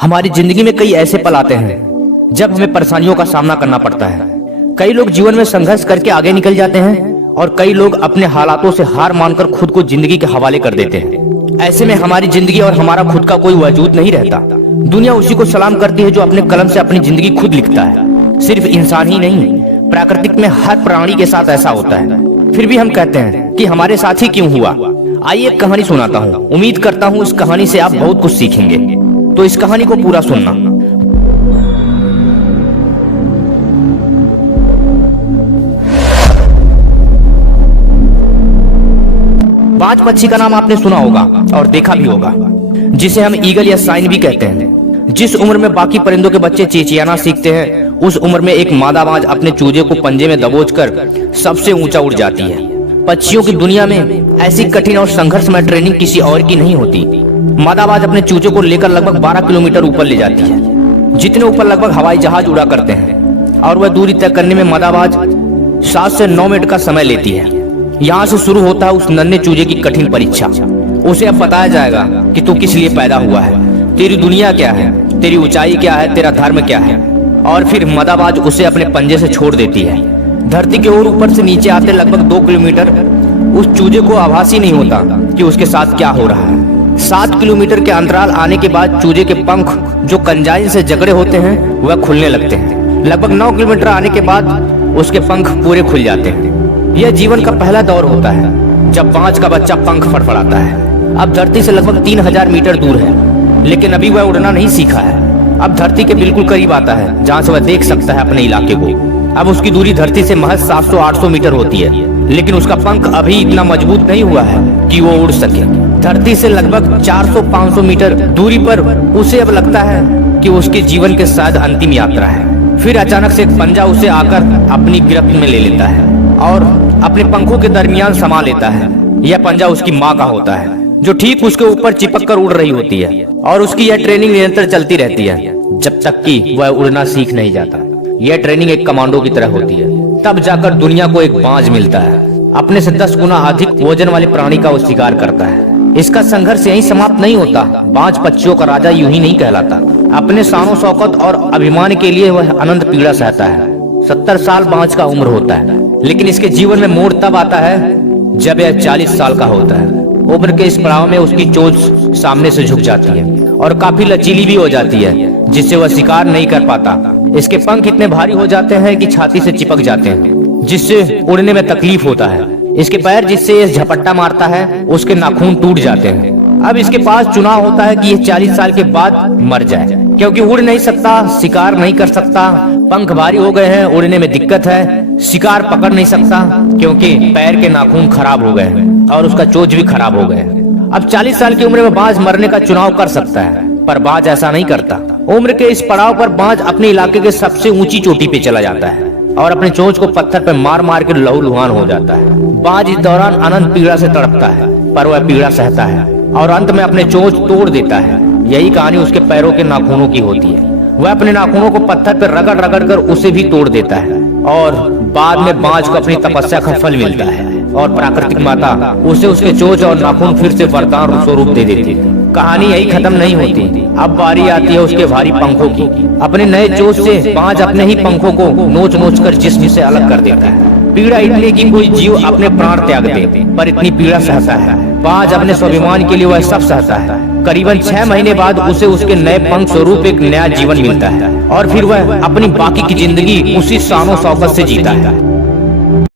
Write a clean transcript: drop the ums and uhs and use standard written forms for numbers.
हमारी जिंदगी में कई ऐसे पल आते हैं जब हमें परेशानियों का सामना करना पड़ता है। कई लोग जीवन में संघर्ष करके आगे निकल जाते हैं और कई लोग अपने हालातों से हार मानकर खुद को जिंदगी के हवाले कर देते हैं। ऐसे में हमारी जिंदगी और हमारा खुद का कोई वजूद नहीं रहता। दुनिया उसी को सलाम करती है जो अपने कलम से अपनी जिंदगी खुद लिखता है। सिर्फ इंसान ही नहीं, प्राकृतिक में हर प्राणी के साथ ऐसा होता है। फिर भी हम कहते हैं कि हमारे साथ ही क्यों हुआ। आइए एक कहानी सुनाता हूँ। उम्मीद करता हूँ इस कहानी से आप बहुत कुछ सीखेंगे, तो इस कहानी को पूरा सुनना। बाज पक्षी का नाम आपने सुना होगा और देखा भी होगा, जिसे हम ईगल या साइन भी कहते हैं। जिस उम्र में बाकी परिंदों के बच्चे चेंचियाना सीखते हैं, उस उम्र में एक मादा बाज अपने चूजे को पंजे में दबोचकर सबसे ऊंचा उड़ जाती है। पक्षियों की दुनिया में ऐसी कठिन और संघर्षमय ट्रेनिंग किसी और की नहीं होती। मादा बाज अपने चूजे को लेकर लगभग 12 किलोमीटर ऊपर ले जाती है, जितने ऊपर लगभग हवाई जहाज उड़ा करते हैं, और वह दूरी तय करने में मादा बाज 7 से 9 मिनट का समय लेती है। यहाँ से शुरू होता है उस नन्हे चूजे की कठिन परीक्षा। उसे अब बताया जाएगा कि तू किस लिए पैदा हुआ है, तेरी दुनिया क्या है, तेरी ऊंचाई क्या है, तेरा धर्म क्या है। और फिर मादाबाज उसे अपने पंजे से छोड़ देती है। धरती के और ऊपर से नीचे आते लगभग 2 किलोमीटर उस चूजे को आभास ही नहीं होता कि उसके साथ क्या हो रहा है। 7 किलोमीटर के अंतराल आने के बाद चूजे के पंख जो कंजाइन से जकड़े होते हैं वह खुलने लगते हैं। लगभग 9 किलोमीटर आने के बाद उसके पंख पूरे खुल जाते हैं। यह जीवन का पहला दौर होता है जब बाज का बच्चा पंख फड़फड़ाता है। अब धरती से लगभग 3000 मीटर दूर है, लेकिन अभी वह उड़ना नहीं सीखा है। अब धरती के बिल्कुल करीब आता है, जहाँ से वह देख सकता है अपने इलाके को। अब उसकी दूरी धरती से महज 700-800 मीटर होती है, लेकिन उसका पंख अभी इतना मजबूत नहीं हुआ है कि वो उड़ सके। धरती से लगभग 400-500 मीटर दूरी पर उसे अब लगता है कि उसके जीवन के शायद अंतिम यात्रा है। फिर अचानक से एक पंजा उसे आकर अपनी गिरफ्त में ले लेता है और अपने पंखों के दरमियान समा लेता है। यह पंजा उसकी माँ का होता है, जो ठीक उसके ऊपर चिपक कर उड़ रही होती है, और उसकी यह ट्रेनिंग निरंतर चलती रहती है जब तक कि वह उड़ना सीख नहीं जाता। यह ट्रेनिंग एक कमांडो की तरह होती है। तब जाकर दुनिया को एक बाज मिलता है। अपने से 10 गुना अधिक वजन वाले प्राणी का वो शिकार करता है। इसका संघर्ष यहीं समाप्त नहीं होता। बाज पक्षियों का राजा यूं ही नहीं कहलाता। अपने शानो शौकत और अभिमान के लिए वह अनंत पीड़ा सहता है। 70 साल बाज का उम्र होता है, लेकिन इसके जीवन में मोड़ तब आता है जब यह 40 साल का होता है। उम्र के इस पड़ाव में उसकी चोंच सामने से झुक जाती है और काफी लचीली भी हो जाती है, जिससे वह शिकार नहीं कर पाता। इसके पंख इतने भारी हो जाते हैं कि छाती से चिपक जाते हैं, जिससे उड़ने में तकलीफ होता है। इसके पैर जिससे ये झपट्टा मारता है, उसके नाखून टूट जाते हैं। अब इसके पास चुनाव होता है कि यह 40 साल के बाद मर जाए, क्योंकि उड़ नहीं सकता, शिकार नहीं कर सकता, पंख भारी हो गए हैं, उड़ने में दिक्कत है, शिकार पकड़ नहीं सकता क्योंकि पैर के नाखून खराब हो गए हैं और उसका चोंच भी खराब हो गए हैं। अब 40 साल की उम्र में बाज मरने का चुनाव कर सकता है, पर बाज ऐसा नहीं करता। उम्र के इस पड़ाव पर बाज अपने इलाके के सबसे ऊंची चोटी पे चला जाता है और अपने चोंच को पत्थर पे मार मार के लहूलुहान हो जाता है। बाज इस दौरान अनंत पीड़ा से तड़पता है, पर वह पीड़ा सहता है और अंत में अपने चोंच तोड़ देता है। यही कहानी उसके पैरों के नाखूनों की होती है। वह अपने नाखूनों को पत्थर पर रगड़ रगड़ कर उसे भी तोड़ देता है और बाद में बाज को अपनी तपस्या का फल मिलता है और प्राकृतिक माता उसे उसके चोंच और नाखून फिर से वरदान स्वरूप दे देती है। कहानी यही खत्म नहीं होती। अब बारी आती है उसके भारी पंखों की। अपने नए चोंच से बाज अपने ही पंखों को नोच नोच कर जिस्म से अलग कर देता है। पीड़ा इतनी कि कोई जीव अपने प्राण त्याग दे, पर इतनी पीड़ा सहता है। बाज अपने स्वाभिमान के लिए वह सब सहता है। करीबन 6 महीने बाद उसे उसके नए पंख स्वरूप एक नया जीवन मिलता है और फिर वह अपनी बाकी की जिंदगी उसी शानो शौकत से जीता है।